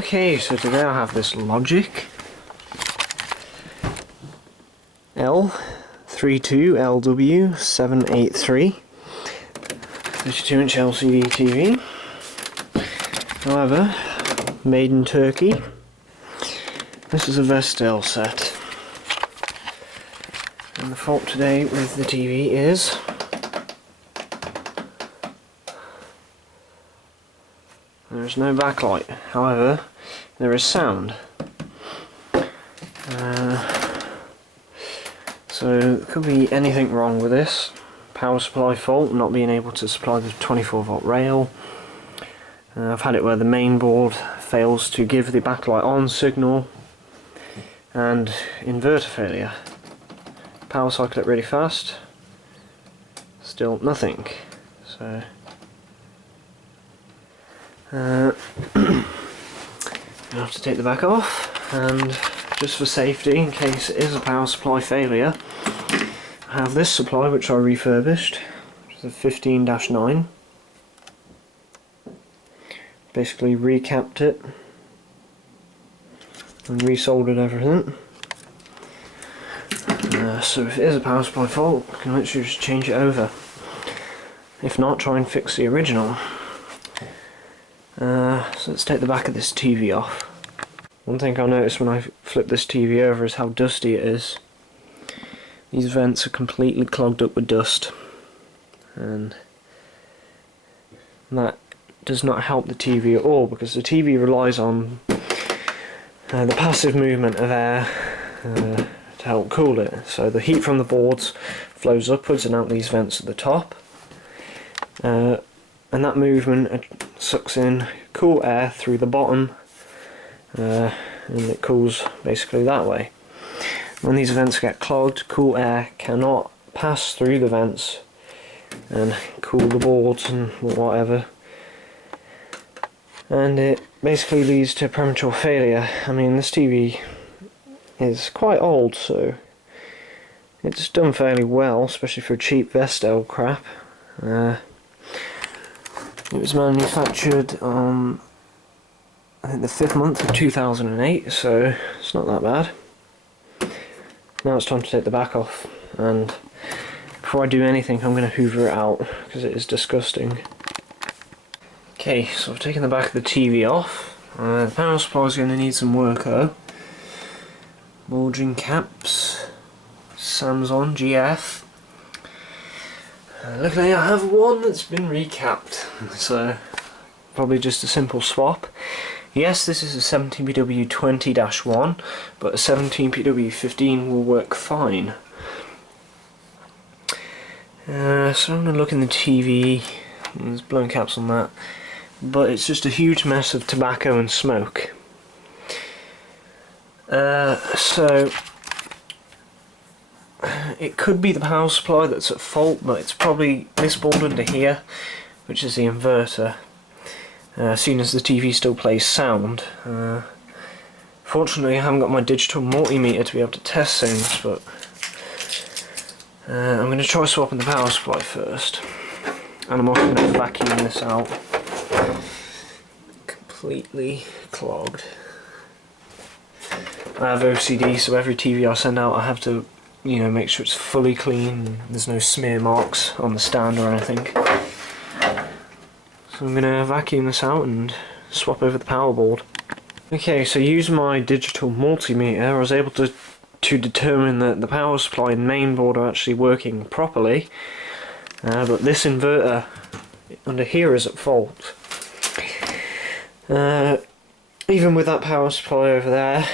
Okay, so today I have this Logik L32LW783 32-inch LCD TV. However, made in Turkey. This is a Vestel set. And the fault today with the TV is there's no backlight. However, there is sound. So there could be anything wrong with this. Power supply fault, not being able to supply the 24-volt rail. I've had it where the main board fails to give the backlight on signal, and inverter failure. Power cycle it really fast, still nothing. So I have to take the back off, and just for safety, in case it is a power supply failure, I have this supply which I refurbished, which is a 15-9. Basically recapped it and resoldered everything. So if it is a power supply fault, I can literally just change it over. If not, try and fix the original. So let's take the back of this TV off. One thing I noticed when I flip this TV over is how dusty it is. These vents are completely clogged up with dust, and that does not help the TV at all, because the TV relies on the passive movement of air to help cool it. So the heat from the boards flows upwards and out these vents at the top, and that movement sucks in cool air through the bottom, and it cools basically that way. When these vents get clogged, cool air cannot pass through the vents and cool the boards and whatever, and it basically leads to premature failure. I mean, this TV is quite old, so it's done fairly well, especially for cheap Vestel crap. It was manufactured on, I think, the 5th month of 2008, so it's not that bad. Now it's time to take the back off, and before I do anything I'm going to hoover it out, because it is disgusting. Okay, so I've taken the back of the TV off. The power supply is going to need some work though. Bulging caps, Samsung GF. Luckily I have one that's been recapped, so probably just a simple swap. Yes, this is a 17PW20-1, but a 17PW15 will work fine. So I'm going to look in the TV. There's blown caps on that, but it's just a huge mess of tobacco and smoke. So it could be the power supply that's at fault, but it's probably this board under here, which is the inverter. Seeing as the TV still plays sound. Fortunately I haven't got my digital multimeter to be able to test things, but I'm going to try swapping the power supply first, and I'm also going to vacuum this out. Completely clogged. I have OCD, so every TV I send out I have to, make sure it's fully clean and there's no smear marks on the stand or anything. So I'm going to vacuum this out and swap over the power board. Okay, so using my digital multimeter I was able to determine that the power supply and main board are actually working properly, but this inverter under here is at fault. Even with that power supply over there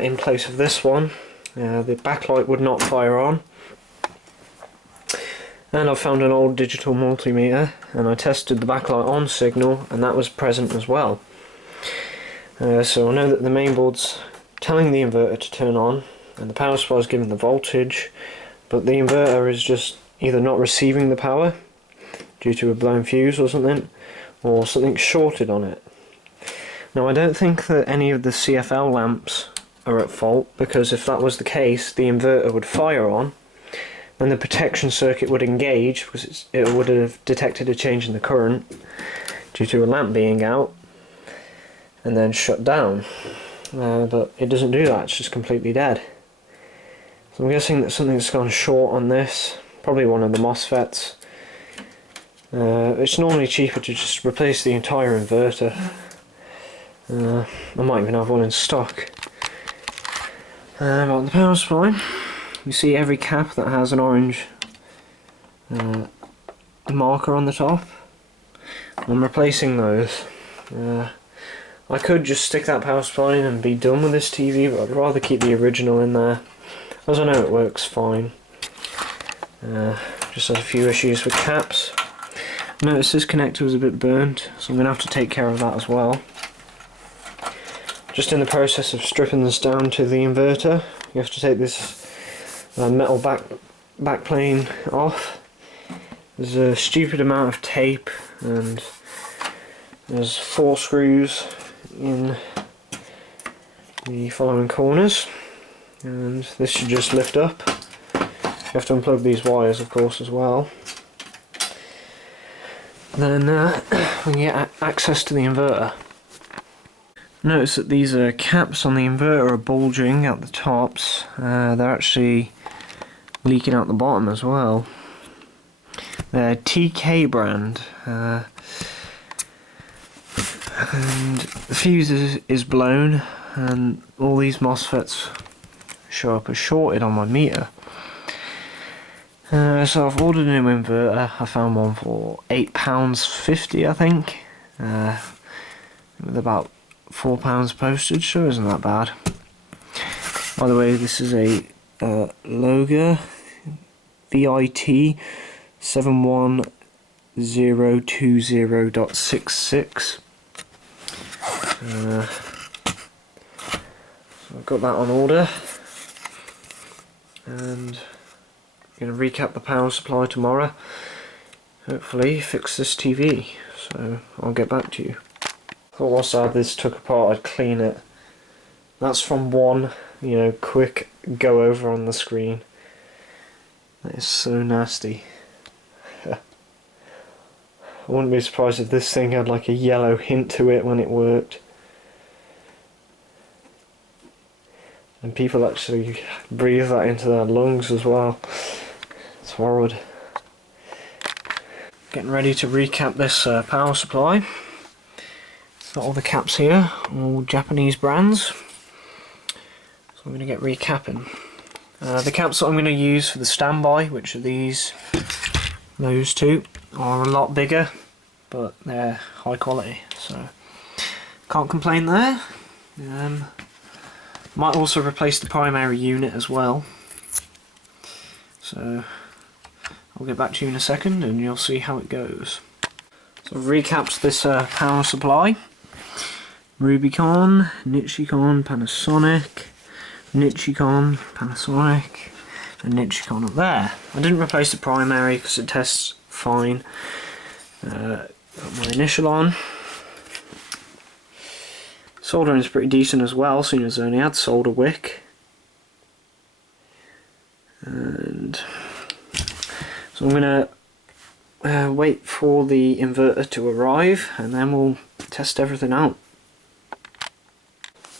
in place of this one, the backlight would not fire on. And I've found an old digital multimeter and I tested the backlight on signal, and that was present as well. So I know that the main board's telling the inverter to turn on and the power supply is giving the voltage, but the inverter is just either not receiving the power due to a blown fuse or something shorted on it. Now I don't think that any of the CFL lamps are at fault, because if that was the case the inverter would fire on, then the protection circuit would engage because it would have detected a change in the current due to a lamp being out, and then shut down. But it doesn't do that, it's just completely dead. So I'm guessing that something's gone short on this, probably one of the MOSFETs. It's normally cheaper to just replace the entire inverter. I might even have one in stock. On the power supply, you see every cap that has an orange marker on the top. I'm replacing those. I could just stick that power supply in and be done with this TV, but I'd rather keep the original in there, as I know it works fine. Just has a few issues with caps. Notice this connector was a bit burnt, so I'm going to have to take care of that as well. Just in the process of stripping this down to the inverter, you have to take this metal back plane off. There's a stupid amount of tape, and there's 4 screws in the following corners, and this should just lift up. You have to unplug these wires, of course, as well. Then we can get access to the inverter. Notice that these caps on the inverter are bulging at the tops. They're actually leaking out the bottom as well. They're TK brand, and the fuse is blown, and all these MOSFETs show up as shorted on my meter. So I've ordered a new inverter. I found one for £8.50, I think, with about £4 postage, so isn't that bad. By the way, this is a Logik VIT 71020.66. So I've got that on order, and I'm going to recap the power supply tomorrow. Hopefully fix this TV, so I'll get back to you. Thought whilst I had this took apart, I'd clean it. That's from one, quick go over on the screen. That is so nasty. I wouldn't be surprised if this thing had like a yellow hint to it when it worked. And people actually breathe that into their lungs as well. It's horrid. Getting ready to recap this power supply. Got all the caps here, all Japanese brands. So I'm going to get recapping. The caps that I'm going to use for the standby, which are those two, are a lot bigger, but they're high quality, so can't complain there. Might also replace the primary unit as well. So I'll get back to you in a second and you'll see how it goes. So I've recapped this power supply. Rubicon, Nichicon, Panasonic, Nichicon, Panasonic, and Nichicon up there. I didn't replace the primary because it tests fine. Got my initial on. Soldering is pretty decent as well, seeing as I only had solder wick. And so I'm going to wait for the inverter to arrive and then we'll test everything out.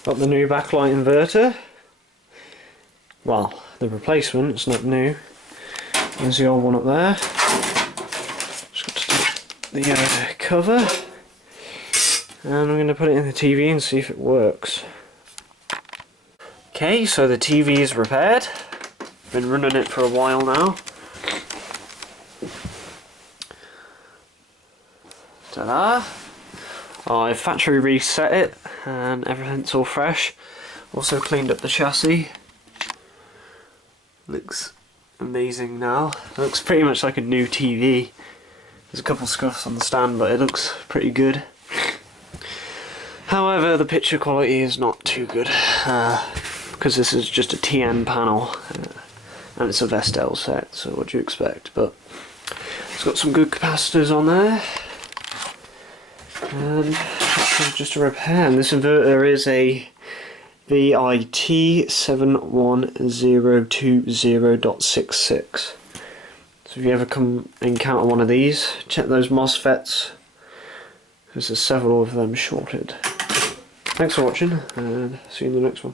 Got the new backlight inverter. Well, the replacement, it's not new. There's the old one up there. Just got to take the cover. And I'm going to put it in the TV and see if it works. Okay, so the TV is repaired. Been running it for a while now. Ta-da! I factory reset it and everything's all fresh. Also cleaned up the chassis. Looks amazing now. It looks pretty much like a new TV. There's a couple scuffs on the stand, but it looks pretty good. However, the picture quality is not too good because this is just a TN panel and it's a Vestel set, so what do you expect? But it's got some good capacitors on there. And that's just a repair. And this inverter is a VIT 71020.66. So if you ever come encounter one of these, check those MOSFETs because there's several of them shorted. Thanks for watching, and see you in the next one.